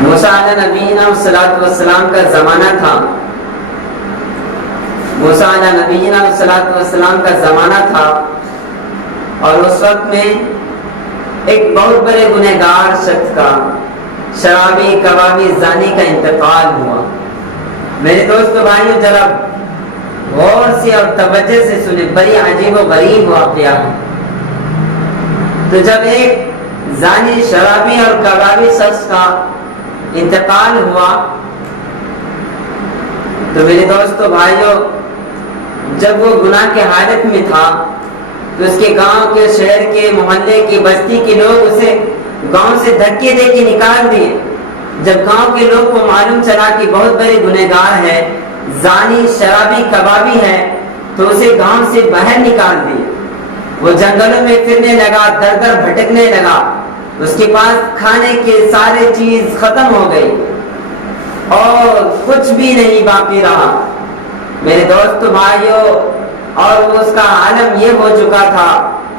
موسیٰ علیہ نبینا والسلام کا زمانہ تھا. موسیٰ علیہ نبینا والسلام کا زمانہ تھا اور اس وقت میں ایک بہت بڑے گنہگار شخص کا، شرابی کبابی زانی کا انتقال ہوا. میرے دوستو بھائیوں، ذرا غور سے اور توجہ سے سنیں، بڑی عجیب و غریب واقعہ ہے. تو جب ایک زانی، شرابی اور کبابی شخص کا انتقال ہوا تو میرے دوستو بھائیوں، جب وہ گناہ کے حالت میں تھا تو اس کے گاؤں کے، شہر کے، محلے کے، بستی کے لوگ اسے گاؤں سے دھکے دے کے نکال دیے. جب گاؤں کے لوگ کو معلوم چلا کہ بہت بڑے گنہگار ہے، زانی، شرابی، کبابی ہے، تو اسے گاؤں سے باہر نکال دیے. وہ جنگلوں میں پھرنے لگا، در در بھٹکنے لگا. اس کے پاس کھانے کے سارے چیز ختم ہو گئی اور کچھ بھی نہیں باقی رہا. میرے دوستو بھائیوں، اور اس کا عالم یہ ہو چکا تھا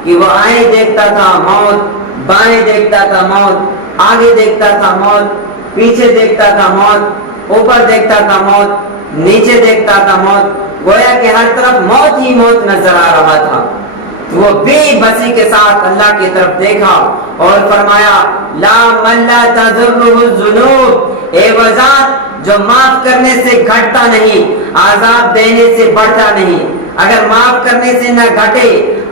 کہ وہ آئیں دیکھتا تھا موت، بائیں دیکھتا تھا موت، آگے دیکھتا تھا موت، پیچھے دیکھتا تھا موت، اوپر دیکھتا تھا موت، نیچے دیکھتا تھا موت. گویا کہ ہر طرف موت ہی موت نظر آ رہا تھا. وہ بے بسی کے ساتھ اللہ کی طرف دیکھا اور فرمایا، لا من لا تضرہ الذنوب، اے وہ ذات جو معاف کرنے سے گھٹتا نہیں، عذاب دینے سے بڑھتا نہیں. اگر معاف کرنے سے نہ گھٹے،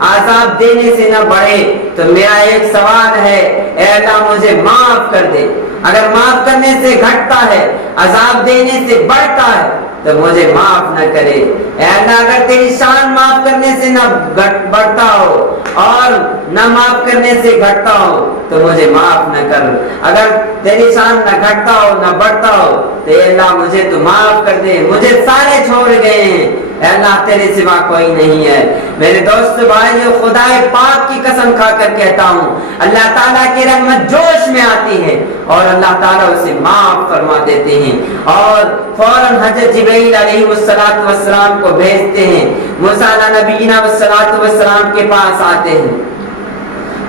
عذاب دینے سے نہ بڑھے، تو میرا ایک سوال ہے، اے اللہ مجھے معاف کر دے. اگر معاف کرنے سے گھٹتا ہے، عذاب دینے سے بڑھتا ہے، تو مجھے معاف نہ کرے. اے اللہ، اگر تیری شان معاف کرنے سے نہ بڑھتا ہو اور نہ معاف کرنے سے گھٹتا ہو تو مجھے معاف نہ کر. اگر تیری شان نہ گھٹتا ہو نہ بڑھتا ہو تو اے اللہ مجھے تو معاف کر دے، مجھے سارے چھوڑ گئے ہیں، اے اللہ تیرے سوا کوئی نہیں ہے. میرے دوست بھائیو، خدا پاک کی قسم کھا کر کہتا ہوں، اللہ تعالیٰ کی رحمت جوش میں آتی ہے اور اللہ تعالیٰ اسے معاف فرما دیتے ہیں اور فوراً حضرت جبرائیل علیہ السلام کو بھیجتے ہیں. موسیٰ علیہ نبینا والسلام کے پاس آتے ہیں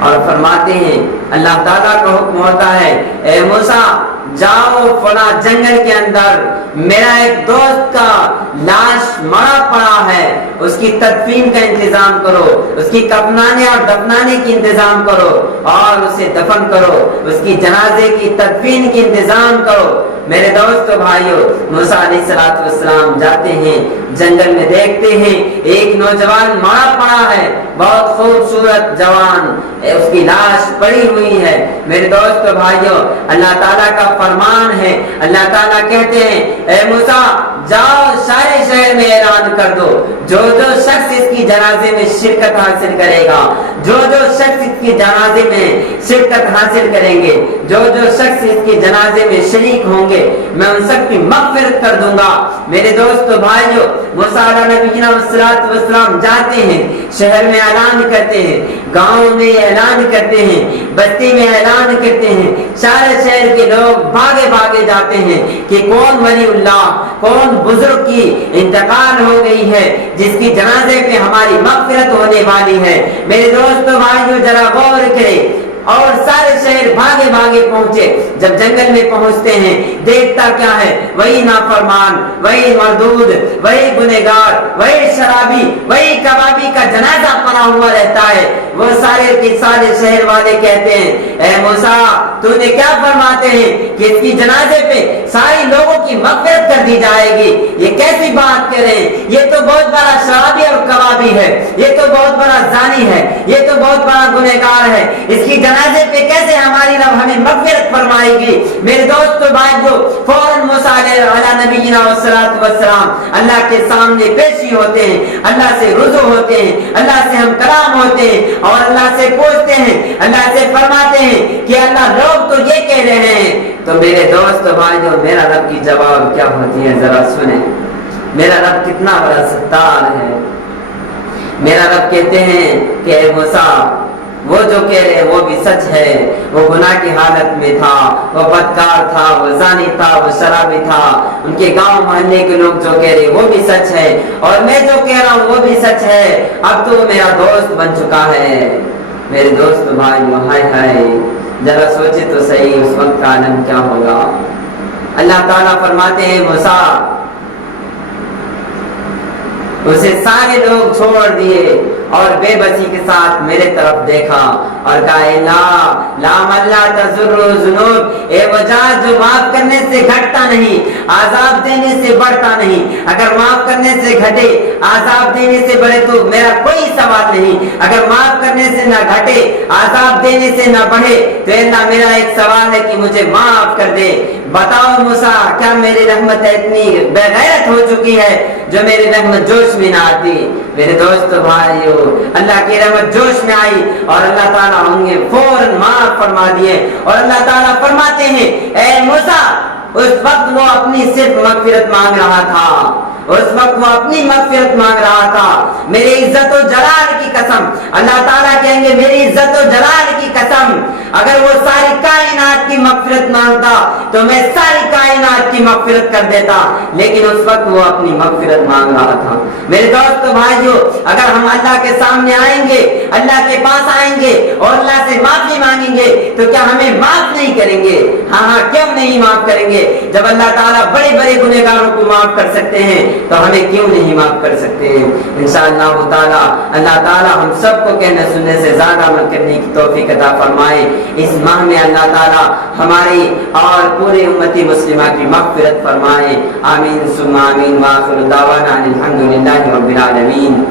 اور فرماتے ہیں، اللہ تعالیٰ کا حکم ہوتا ہے، اے موسیٰ جاؤ فلاں جنگل کے اندر، میرا ایک دوست کا لاش مڑا پڑا ہے، اس کی تدفین کا انتظام کرو، اس کی کفنانے اور دفنانے کی انتظام کرو اور اسے دفن کرو، اس کی جنازے کی تدفین کی انتظام کرو. میرے دوستو بھائیو، موسیٰ علیہ السلام جاتے ہیں جنگل میں، دیکھتے ہیں ایک نوجوان مڑا پڑا ہے، بہت خوبصورت جوان، اس کی لاش پڑی ہوئی ہے. میرے دوستو بھائیو، اللہ تعالیٰ کا فرمان ہے، اللہ تعالیٰ کہتے ہیں، اے موسیٰ جاؤ سارے شہر میں اعلان کر دو، جو جو شخص اس کی جنازے میں شرکت حاصل کرے گا، جو جو شخص اس کی جنازے میں شرکت حاصل کریں گے، جو جو شخص اس کی جنازے میں شریک ہوں گے، میں ان سب کی مغفرت کر دوں گا. میرے دوستو بھائیو، موسیٰ علیہ نبینا والسلام جاتے ہیں، شہر میں اعلان کرتے ہیں، گاؤں میں اعلان کرتے ہیں، بستی میں اعلان کرتے ہیں. سارے شہر کے لوگ بھاگے بھاگے جاتے ہیں کہ کون ولی اللہ، کون بزرگ کی انتقال ہو گئی ہے، جس کی جنازے پہ ہماری مغفرت ہونے والی ہے. میرے دوستو بھائیو، ذرا غور کریں. اور سارے شہر بھاگے بھاگے پہنچے. جب جنگل میں پہنچتے ہیں، دیکھتا کیا ہے؟ وہی نافرمان، وہی مردود، وہی گنہگار، وہی شرابی، وہی کبابی کا جنازہ پڑا ہوا رہتا ہے. وہ سارے کے سارے شہر والے کہتے ہیں، اے موسیٰ تو نے کیا فرماتے ہیں کہ اس کی جنازے پہ سارے لوگوں کی مغفرت کر دی جائے گی؟ یہ کیسی بات کر رہے ہیں؟ یہ تو بہت بڑا شرابی اور کبابی ہے، یہ تو بہت بڑا زانی ہے، یہ تو بہت بڑا گنہگار ہے، اس کی جنازے پہ کیسے ہماری رب ہمیں مغفرت فرمائے گی؟ میرے دوستو بھائیو، فوراً موسیٰ علیہ نبینا والسلام اللہ کے سامنے پیشی ہوتے ہیں، اللہ سے رجوع ہوتے ہیں، اللہ سے ہم کلام ہوتے ہیں اور اللہ سے پوچھتے ہیں، اللہ سے فرماتے ہیں کہ اللہ لوگ تو یہ کہہ رہے ہیں. تو میرے دوستو بھائیو، میرا رب کی جواب کیا ہوتی ہے ذرا سنیں. میرا رب کتنا بڑا ستار ہے. میرا رب کہتے ہیں کہ اے موسیٰ، وہ جو کہہ رہے وہ بھی سچ ہے. وہ گناہ کی حالت میں تھا، وہ بدکار تھا، وہ زانی تھا، وہ شرابی تھا. ان کے گاؤں محلے کے لوگ جو کہہ رہے وہ بھی سچ ہے اور میں جو کہہ رہا ہوں وہ بھی سچ ہے. اب تو وہ میرا دوست بن چکا ہے. میرے دوست بھائی، ہائے ہائے، ذرا سوچے تو صحیح، اس وقت کا عالم کیا ہوگا۔ اللہ تعالیٰ فرماتے ہیں موسیٰ اسے سارے لوگ چھوڑ دیے اور بے بسی کے ساتھ میرے طرف دیکھا اور کہا لا ملا تزر ذنوب، اے وجہ جو معاف کرنے سے گھٹتا نہیں، عذاب دینے سے بڑھتا نہیں۔ اگر معاف کرنے سے گھٹے، عذاب دینے سے بڑھے تو میرا کوئی سوال نہیں۔ اگر معاف کرنے سے نہ گھٹے، عذاب دینے سے نہ بڑھے تو اللہ میرا ایک سوال ہے کہ مجھے معاف کر دے۔ بتاؤ موسیٰ، کیا میری رحمت اتنی بے غیرت ہو چکی ہے جو میری رحمت جوش میں نہ آتی؟ میرے دوستو بھائیو، اللہ کی رحمت جوش میں آئی اور اللہ تعالیٰ ہوں گے فوراً معاف فرما دیے۔ اور اللہ تعالیٰ فرماتے ہیں اے موسیٰ، اس وقت وہ اپنی صرف مغفرت مانگ رہا تھا، اس وقت وہ اپنی مغفرت مانگ رہا تھا۔ میری عزت و جلال کی قسم، اللہ تعالیٰ کہیں گے میری عزت و جلال کی قسم، اگر وہ ساری کائنات کی مغفرت مانگتا تو میں ساری کائنات کی مغفرت کر دیتا، لیکن اس وقت وہ اپنی مغفرت مانگ رہا تھا۔ میرے دوستو بھائیو، اگر ہم اللہ کے سامنے آئیں گے، اللہ کے پاس آئیں گے اور اللہ سے معافی مانگیں گے تو کیا ہمیں معاف نہیں کریں گے؟ ہاں کیوں نہیں معاف کریں گے؟ جب اللہ تعالیٰ بڑے بڑے گنہگاروں کو معاف کر سکتے ہیں تو ہمیں کیوں نہیں معاف کر سکتے ہیں؟ انشاءاللہ تعالیٰ اللہ تعالیٰ ہم سب کو کہنے سننے سے زیادہ عمل کرنے کی توفیق عطا فرمائے۔ اس ماہ میں اللہ تعالیٰ ہماری اور پوری امتی مسلمہ کی مغفرت فرمائے۔ آمین ثم آمین، وآخر دعوانا الحمدللہ رب العالمین۔